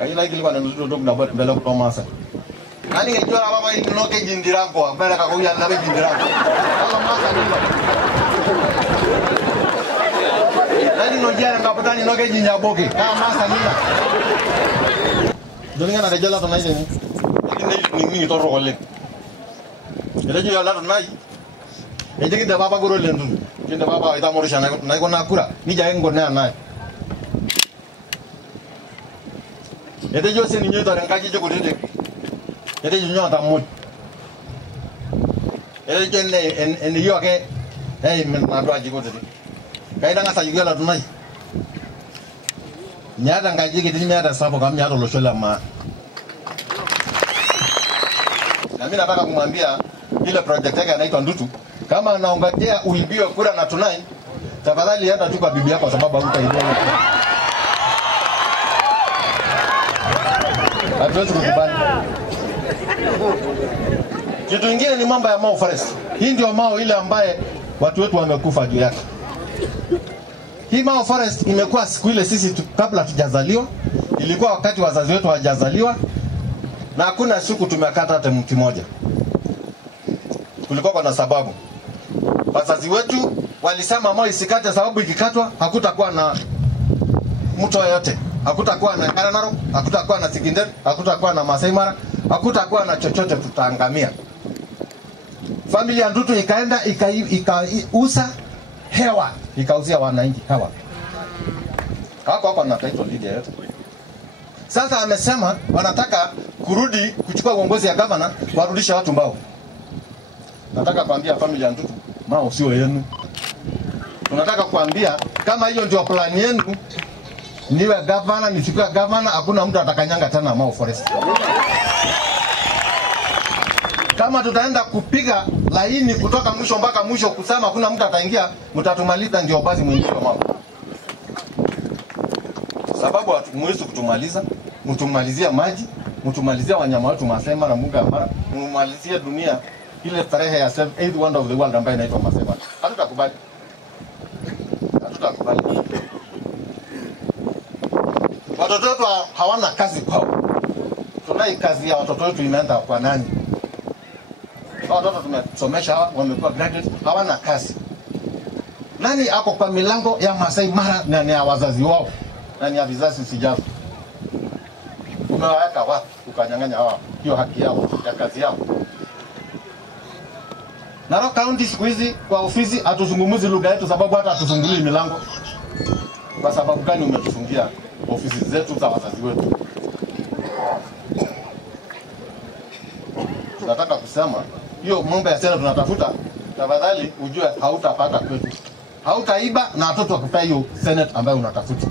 Kayi lagi liwa na duduk dapat belok tomasa. Nani ngejua apa ini no ke jindirango, bera ka kuya na be jindirango. Allah masa nilo. Nani no jara ngapatani no ke jinjaboke, ka masa nilo. Dolinga na rejala to nai ni. Ini to ro golle. Ele ju yalla to nai. Eje ki da baba goro lendu. Kinda baba ita morisha na ko na kura. Ni jaye ngone nai. Ede jo sen nyo to ran ka ji jogo de. Ede jo nyo ta mo. Ede jen en yo ke men na do aji go de. Kai da ngasa yugela to nai. Nyada ngaji ke tinya da sabo kam nyado lo shola ma. Na mimi nataka kumwambia ile project yake anaitwa Ndutu, kama anaongojea uibiwe kura na tunai, tafadhali hata tu kwa bibi yako kwa sababu hutaibia. Hatuwezi kukubali. Kitu kingine ni mambo ya Mau Forest. Hii ndio Mau ile ambaye watu wetu wamekufa juu yake. Hii Mau Forest imekuwa siku ile sisi kabla tujazaliwa, ilikuwa wakati wazazi wetu hawajazaliwa, na hakuna siku tumekata hata mti moja. Kulikuwa na sababu. Wazazi wetu walisema Mau isikate sababu ikikatwa hakutakuwa na mto yote. Hakutakuwa na Karanaro, hakutakuwa na Sikinder, hakutakuwa na Masai Mara, hakutakuwa na chochote, tutaangamia. Familia Ndutu ikaenda ikauza hewa, ikauzia wananchi hewa. Hako na title leader yetu. Sasa amesema wanataka kurudi kuchukua uongozi ya governor, warudisha watu Mbao. Nataka kuambia familia Ndutu, Mau sio yenu. Tunataka kuambia kama hiyo ndio plan yenu, niwe governor, nichukue governor, hakuna mtu atakanyanga tena Mau Forest. Kama tutaenda kupiga laini kutoka mwisho mpaka mwisho kusema hakuna mtu ataingia, mtatumaliza ndio basi mwingie Mau. Sababu hatumwezi kutumaliza, mtumalizia maji, mtumalizia wanyama wetu Masai Mara, Muga Mara, mtumalizia dunia ile tarehe ya 8th wonder of the world ambayo inaitwa Masai Mara. Hatutakubali. Hatutakubali. Watoto wetu hawana kazi kwao. Tunai kazi ya watoto wetu imeenda kwa nani? Watoto tumesomesha hawa, wamekuwa graduate, hawana kazi. Nani ako kwa milango ya Masai Mara na ni ya wazazi wao? Na ni ya vizazi sijazo? Umewaweka wapi ukanyang'anya hawa hiyo haki yao ya kazi yao? Narok County siku hizi kwa ofisi hatuzungumuzi lugha yetu sababu hata hatufunguli milango. Kwa sababu gani umetufungia ofisi zetu za wazazi wetu? Tunataka kusema hiyo mambo ya sera tunatafuta, tafadhali ujue hautapata kwetu. Hautaiba na watoto wakupea hiyo Senate ambayo unatafuta.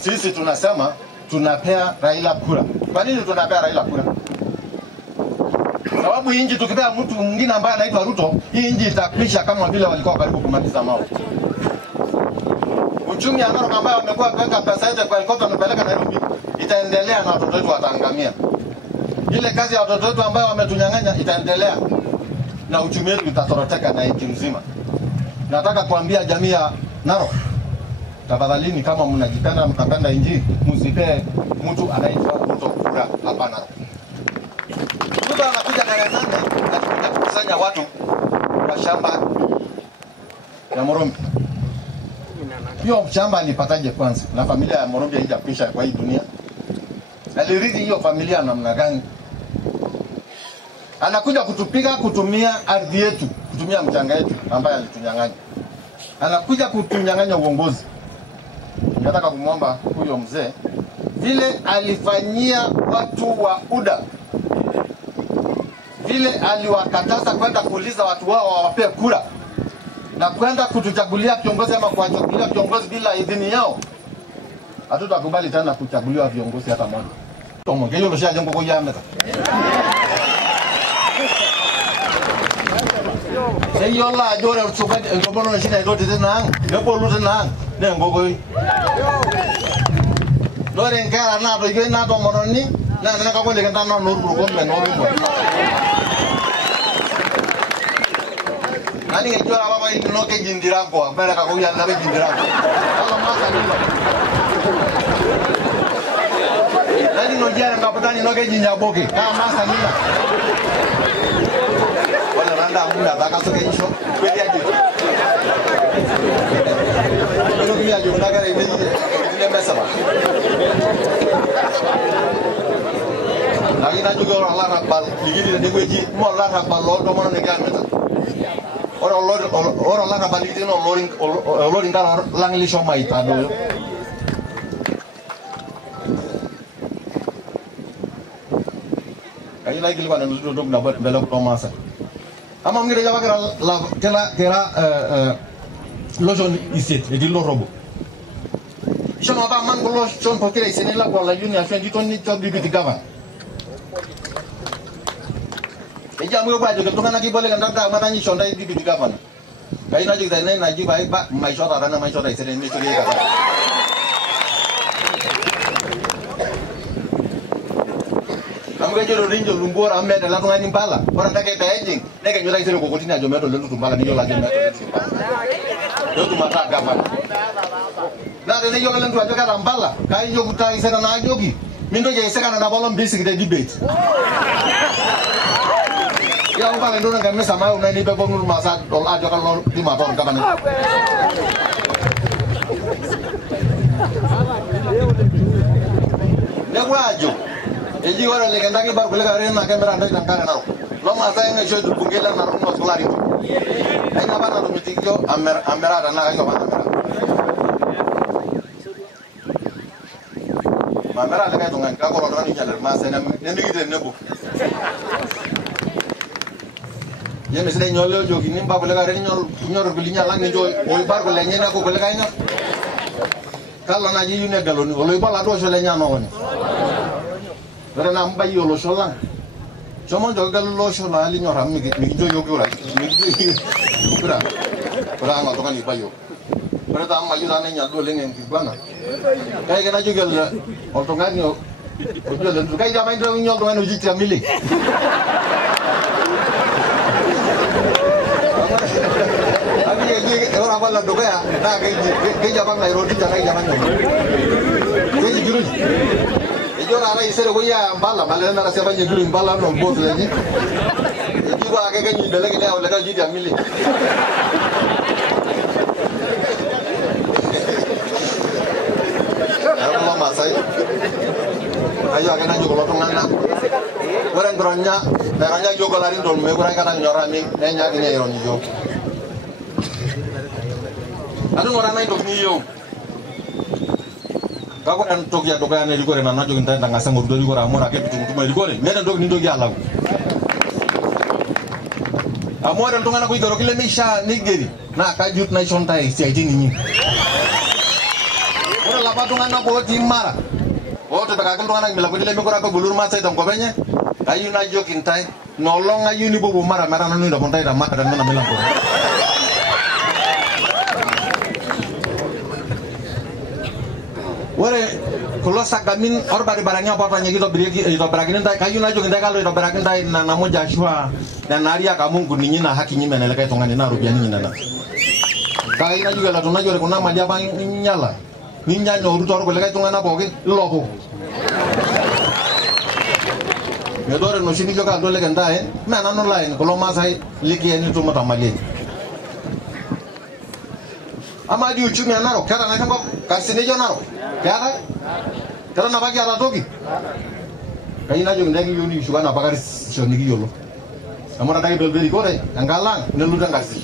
Sisi tunasema tunapea Raila kura. Kwa nini tunapea Raila kura? Sababu hii nchi tukipea mtu mwingine ambaye anaitwa Ruto, hii nchi itakwisha kama vile walikuwa karibu kumaliza Mau. Uchumi ya Narok ambayo wamekuwa kuweka pesa yote kwa helikopta wanapeleka Nairobi, itaendelea na watoto wetu wataangamia. Ile kazi ya watoto wetu ambayo wametunyang'anya itaendelea na uchumi wetu utatoroteka na nchi mzima. Nataka kuambia jamii ya Narok, tafadhalini kama mnajipenda mnapenda nchi, msipee mtu anaitwa Ruto kura hapa Narok. Ruto anakuja tarehe 8 atakuja kukusanya watu wa shamba ya Morombi. Hiyo shamba alipataje kwanza? Na familia ya Morombi haijapisha kwa hii dunia. Alirithi hiyo familia namna gani? Anakuja kutupiga kutumia ardhi yetu, kutumia mchanga yetu ambaye alitunyang'anya. Anakuja kutunyang'anya uongozi. Nataka kumwomba huyo mzee vile alifanyia watu wa UDA, vile aliwakataza kwenda kuuliza watu wao wawape kura na kwenda kutuchagulia kiongozi ama kuwachagulia kiongozi bila idhini yao, hatutakubali tena kuchaguliwa viongozi hata mmoja. Tomo hiyo ndio shaje ngoko ya meta. Seyo la jore utsuka ngobono na shida ndote tena ngabo lu tena ne ngoko yi. Dore ngara na do yena do mononi na na ka kwele kanta no nuru ko me no rimbo. Nani ngejora baba ino ke jindirango, bera ka ko ya na be jindirango. Allah masa nilo. Ramadhani no ke jinyaboke. Kama sanina. Wala randa muna baka soke isho. Kweli aje. Ndio pia ndio ndagara ile ile mesa ba. Lagi na juga Allah rabbal ligiri de gweji mo Allah rabbal lo do mo ne ga meta. Ora Allah rabbal ligiri no loring kala lang li so mai ta do. Kayi lagi liban ndu dog na belok to masa. Ama ngire jawa kera lojon iset e di lo robo. Sono ba man ko lo son po kire senela ko la juni afen di ton ni to bi bi gavan. E jamu yo ba jo to kana ki bole kan data mata ni sonda di bi gavan. Kayi na jigda ne na ji ba mai shota dana mai shota isere ni to ge gavan. Amgejo rinjo lumbora amede la tungani mbala. Ora ndake beijing, neke nyola isere ko kotina jo meto lelu tumbala ni yo la jo meto lelu. Yo tumata gavan. Na de yo lelu ajo ka mbala, kai yo kuta isere na jogi. Mindo je isere na bolon basic de debate. Ya umpala ndo nga mesa mai una ni be bongur masa dol ajo ka lo di maton gavan. Ne wajo. Eji ora le kandaki bar kulega rena kamera ndai tangkara naro. Lo masa yang show bungela naro no solari. Ai na bana do mitikyo amera dana ga bana amera. Mamera le ka tungan ka ko ro ni nyala masa na ne gide ne bu. Ye mesle nyolo jo kini ba kulega rena nyoro bilinya lang ni jo o bar ko le nyena ko kulega ina. Kala na ji yune galoni o lo bala do so le nyano woni. Ora na mba yo lo shola. Chomo joga lo shola ali nyora mi jo yo gura. Mi jo gura. Ora ma to kan ibayo. Ora ta ma yura nya do lengen ki bana. Kai kana juga o to ngani o jo le kai ja mai do nyo do no jiti amili. Abi ye ora bala do ya. Na kai ja bang na roti ja kai ja bang. Kai juru. Yo na rai sere goya mbala male na rase banye gulu mbala no bot lenye. Ji ko ake ganyi bele ke o lega jidi amili. Ara ma sai. Ayo ake na jogo lo ngana. Ora ngronya jogo larin dol me ora kata nyora mi nya ke nyero ni jo. Adu ora na ndo ni yo. Kako en tok ya doga ne ligore na najo nta ndanga sango do ligore amora ke tuma ligore ne dog ni dogi ala amora ndo ngana ko igoro kile misha nigeri na kajut na shonta e si aiti ni ora la patu ngana ko timara o to daga ndo ngana mila ko dile mi ko ra ko bulur ma sai tam ko benye ayu na jo kintai no longa yuni bobu mara mara no ndo kontai da ma da na mila ko Wore kalau sagamin orang barangnya apa gitu berakin entai kayu naju entai kalau itu berakin entai namo Joshua dan Naria kamu kuninyi na hakinya menela kayak tongan na rupiahnya nana kayu naju kalau tongan jore kuna maja bang nyala ninya nyoru tor boleh kayak tongan apa oke lopo medore no sini juga dole entai mana no lain kalau masai liki ini tuh mata mali ama di uchumi naro kada na kamba kasine jo naro kada na bagi ara toki kaina jo ndagi yoni shuga na bagari shoni gi yolo amara dagi dol beri gore angalang nelu dang kasi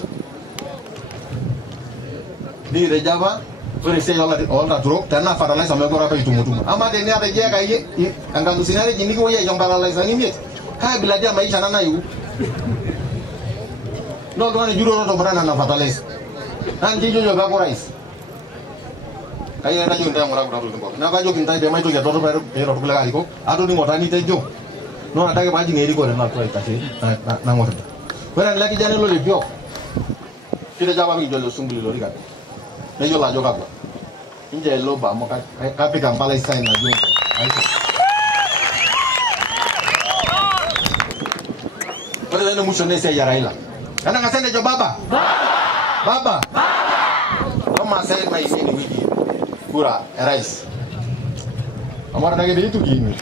di rejaba ore se yola di olda drok tanna farala sama gora pa itu mutum ama de ni ada je kai angalu sinare jini ko ye jong farala sani mi kai bila dia maisha nana yu no do ni juro to brana na fatales nanti juga gak kurais. Kayak na juga yang orang berapa na kajo kintai dia mai to ya to pero kulela kali ko. Ado ni ngotani tejo. No ada ke baji ngeri ko na to ita sih. Na ngor. Beran lagi jane lo lebio. Kita jawab mi jolo sumbuli lo rikat. Ne yo la joka ko. Inje lo ba mo ka pegang Palestine na jo. Pada na muso ne se yaraila. Kana ngasende jo baba. Baba, kama saya mai ini wiji, pura, rice. Amar nage itu gini.